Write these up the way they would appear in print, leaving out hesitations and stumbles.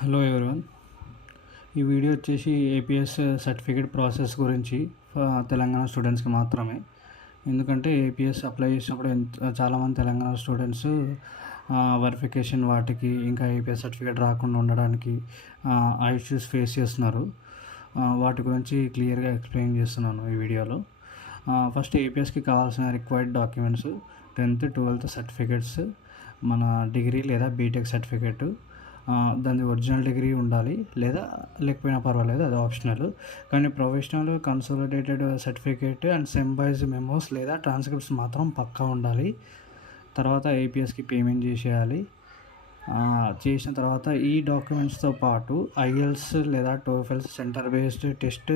Hello everyone. ఈ video వచ్చేసి APS certificate process గురించి తెలంగాణ స్టూడెంట్స్కి మాత్రమే. ఎందుకంటే ఏపీఎస్ అప్లై చేసినప్పుడు చాలామంది తెలంగాణ స్టూడెంట్స్ వెరిఫికేషన్ వాటికి ఇంకా ఏపీఎస్ సర్టిఫికేట్ రాకుండా ఉండడానికి ఆ ఇష్యూస్ ఫేస్ చేస్తున్నారు. వాటి గురించి క్లియర్గా ఎక్స్ప్లెయిన్ చేస్తున్నాను ఈ వీడియోలో. ఫస్ట్ ఏపీఎస్కి కావాల్సిన required documents 10th 12th certificates, మన డిగ్రీ లేదా బీటెక్ సర్టిఫికేట్, దాని ఒరిజినల్ డిగ్రీ ఉండాలి లేదా లేకపోయినా పర్వాలేదు, అది ఆప్షనల్. కానీ professional consolidated certificate and sem wise memos లేదా ట్రాన్స్క్రిప్ట్స్ మాత్రం పక్కా ఉండాలి. తర్వాత ఏపీఎస్కి పేమెంట్ చేసేయాలి. చేసిన తర్వాత ఈ డాక్యుమెంట్స్తో పాటు ఐఎల్స్ లేదా TOEFLs centre based test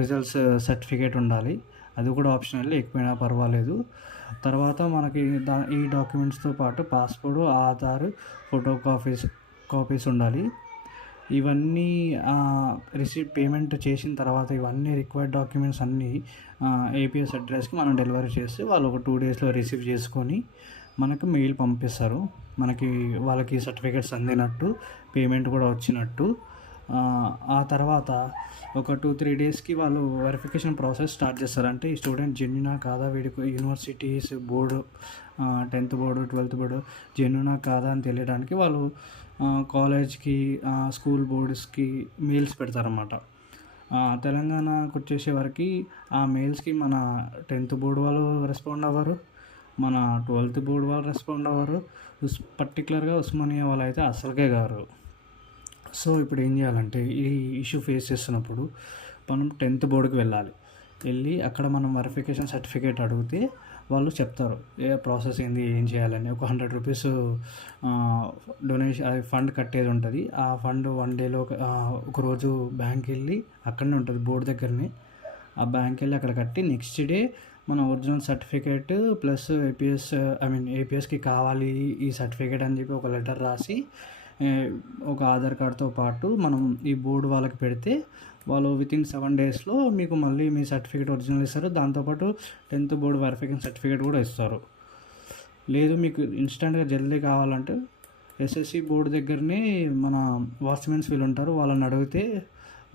results certificate ఉండాలి, అది కూడా ఆప్షనల్, లేకపోయినా పర్వాలేదు. తర్వాత మనకి ఈ డాక్యుమెంట్స్తో పాటు పాస్పోర్ట్, ఆధార్, ఫోటో కాపీస్ ఉండాలి. ఇవన్నీ పేమెంట్ చేసిన తర్వాత ఇవన్నీ రిక్వైర్డ్ డాక్యుమెంట్స్ అన్నీ ఏపీఎస్ అడ్రస్కి మనం డెలివరీ చేస్తే వాళ్ళు ఒక 2 daysలో రిసీవ్ చేసుకొని మనకు మెయిల్ పంపిస్తారు. వాళ్ళకి సర్టిఫికేట్స్ అందినట్టు, పేమెంట్ కూడా వచ్చినట్టు. ఆ తర్వాత ఒక 2-3 daysకి వాళ్ళు వెరిఫికేషన్ ప్రాసెస్ స్టార్ట్ చేస్తారు. అంటే ఈ స్టూడెంట్ జెన్యునా కాదా, వీడికి universities board 10th board 12th board జెన్యునా కాదా అని తెలియడానికి వాళ్ళు కాలేజ్కి స్కూల్ బోర్డ్స్కి మెయిల్స్ పెడతారన్నమాట. తెలంగాణకు వచ్చేసే వరకు ఆ మెయిల్స్కి మన 10th బోర్డు వాళ్ళు రెస్పాండ్ అవ్వరు, మన 12th బోర్డు వాళ్ళు రెస్పాండ్ అవ్వరు, పర్టికులర్గా ఉస్మానియా వాళ్ళు అయితే అసలుకే గారు. సో ఇప్పుడు ఏం చేయాలంటే ఈ ఇష్యూ ఫేస్ చేస్తున్నప్పుడు మనం 10th బోర్డుకి వెళ్ళి అక్కడ మనం వెరిఫికేషన్ సర్టిఫికేట్ అడిగితే వాళ్ళు చెప్తారు ఏ ప్రాసెస్ ఏంది, ఏం చేయాలని. ఒక 100 rupees డొనేషన్ ఫండ్ కట్టేది ఉంటుంది. ఆ ఫండ్ 1 dayలో ఒకరోజు బ్యాంక్కి వెళ్ళి అక్కడనే ఉంటుంది బోర్డు దగ్గరనే. ఆ బ్యాంక్కి వెళ్ళి అక్కడ కట్టి నెక్స్ట్ డే మన ఒరిజినల్ సర్టిఫికేట్ ప్లస్ ఏపీఎస్కి కావాలి ఈ సర్టిఫికేట్ అని చెప్పి ఒక లెటర్ రాసి ఒక ఆధార్ కార్డ్తో పాటు మనం ఈ బోర్డు వాళ్ళకి పెడితే వాళ్ళు వితిన్ 7 daysలో మీకు మళ్ళీ మీ సర్టిఫికేట్ ఒరిజినల్ ఇస్తారు. దాంతోపాటు 10th బోర్డు వెరిఫికేషన్ సర్టిఫికేట్ కూడా ఇస్తారు. లేదు మీకు ఇన్స్టెంట్గా జల్దీ కావాలంటే ఎస్ఎస్సి బోర్డు దగ్గరనే మన వాచ్మెన్స్ వీళ్ళు ఉంటారు, వాళ్ళని అడిగితే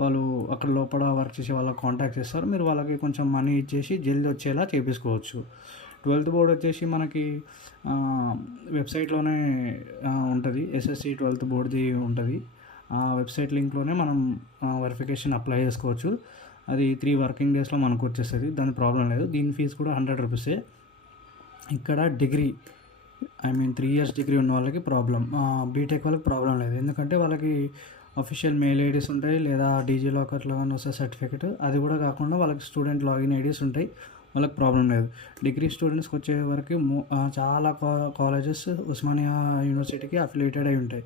వాళ్ళు అక్కడ లోపల వర్క్ చేసే వాళ్ళకి కాంటాక్ట్ చేస్తారు. మీరు వాళ్ళకి కొంచెం మనీ ఇచ్చేసి జల్దీ వచ్చేలా చేపించుకోవచ్చు. 12th బోర్డు వచ్చేసి మనకి వెబ్సైట్లోనే ఉంటుంది, ఎస్ఎస్సి 12th బోర్డుది ఉంటుంది. ఆ వెబ్సైట్ లింక్లోనే మనం వెరిఫికేషన్ అప్లై చేసుకోవచ్చు. అది 3 working daysలో మనకు వచ్చేస్తుంది, దాని ప్రాబ్లం లేదు. దీని ఫీజు కూడా 100 rupees. ఇక్కడ డిగ్రీ 3 years డిగ్రీ ఉన్న వాళ్ళకి ప్రాబ్లం, బీటెక్ వాళ్ళకి ప్రాబ్లం లేదు. ఎందుకంటే వాళ్ళకి అఫీషియల్ మెయిల్ ఐడీస్ ఉంటాయి లేదా డీజీ లాకర్లో కానీ వస్తే సర్టిఫికేట్, అది కూడా కాకుండా వాళ్ళకి స్టూడెంట్ లాగిన్ ఐడీస్ ఉంటాయి, వాళ్ళకి ప్రాబ్లం లేదు. డిగ్రీ స్టూడెంట్స్కి వచ్చే వరకు చాలా కాలేజెస్ ఉస్మానియా యూనివర్సిటీకి అఫిలియేటెడ్ అయి ఉంటాయి.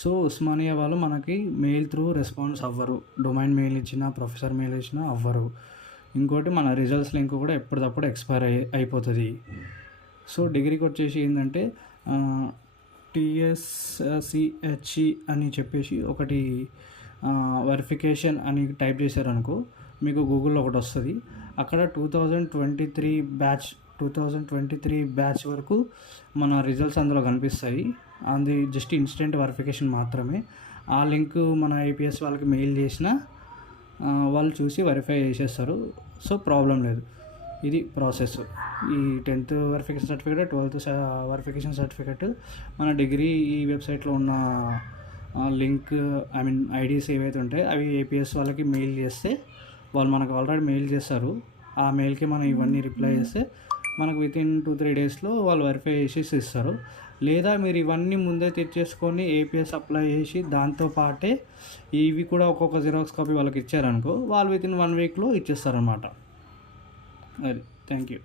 సో ఉస్మానియా వాళ్ళు మనకి మెయిల్ త్రూ రెస్పాన్స్ అవ్వరు, డొమైన్ మెయిల్ ఇచ్చినా ప్రొఫెసర్ మెయిల్ ఇచ్చినా అవ్వరు. ఇంకోటి మన రిజల్ట్స్ లింక్ కూడా ఎప్పటికప్పుడు ఎక్స్పైర్ అయిపోతుంది. సో డిగ్రీకి వచ్చేసి ఏంటంటే TSCHE అని చెప్పేసి ఒకటి వెరిఫికేషన్ అని టైప్ చేశారనుకో మీకు గూగుల్లో ఒకటి వస్తుంది. అక్కడ 2023 బ్యాచ్ వరకు మన రిజల్ట్స్ అందులో కనిపిస్తాయి. అది జస్ట్ ఇన్స్టెంట్ వెరిఫికేషన్ మాత్రమే. ఆ లింక్ మన ఏపీఎస్ వాళ్ళకి మెయిల్ చేసినా వాళ్ళు చూసి వెరిఫై చేసేస్తారు. సో ప్రాబ్లం లేదు. ఇది ప్రాసెస్. ఈ 10th verification certificate, 12th verification certificate, మన డిగ్రీ ఈ వెబ్సైట్లో ఉన్న లింక్ ఐడీస్ ఏవైతే ఉంటాయో అవి ఏపీఎస్ వాళ్ళకి మెయిల్ చేస్తే వాళ్ళు మనకు ఆల్రెడీ మెయిల్ చేస్తారు. ఆ మెయిల్కి మనం ఇవన్నీ రిప్లై చేస్తే మనకు వితిన్ 2-3 daysలో వాళ్ళు వెరిఫై చేసి ఇస్తారు. లేదా మీరు ఇవన్నీ ముందే తెచ్చేసుకొని ఏపీఎస్ అప్లై చేసి దాంతోపాటే ఇవి కూడా ఒక్కొక్క జిరాక్స్ కాపీ వాళ్ళకి ఇచ్చారనుకో వాళ్ళు వితిన్ 1 weekలో ఇచ్చేస్తారనమాట. అది థ్యాంక్ యూ.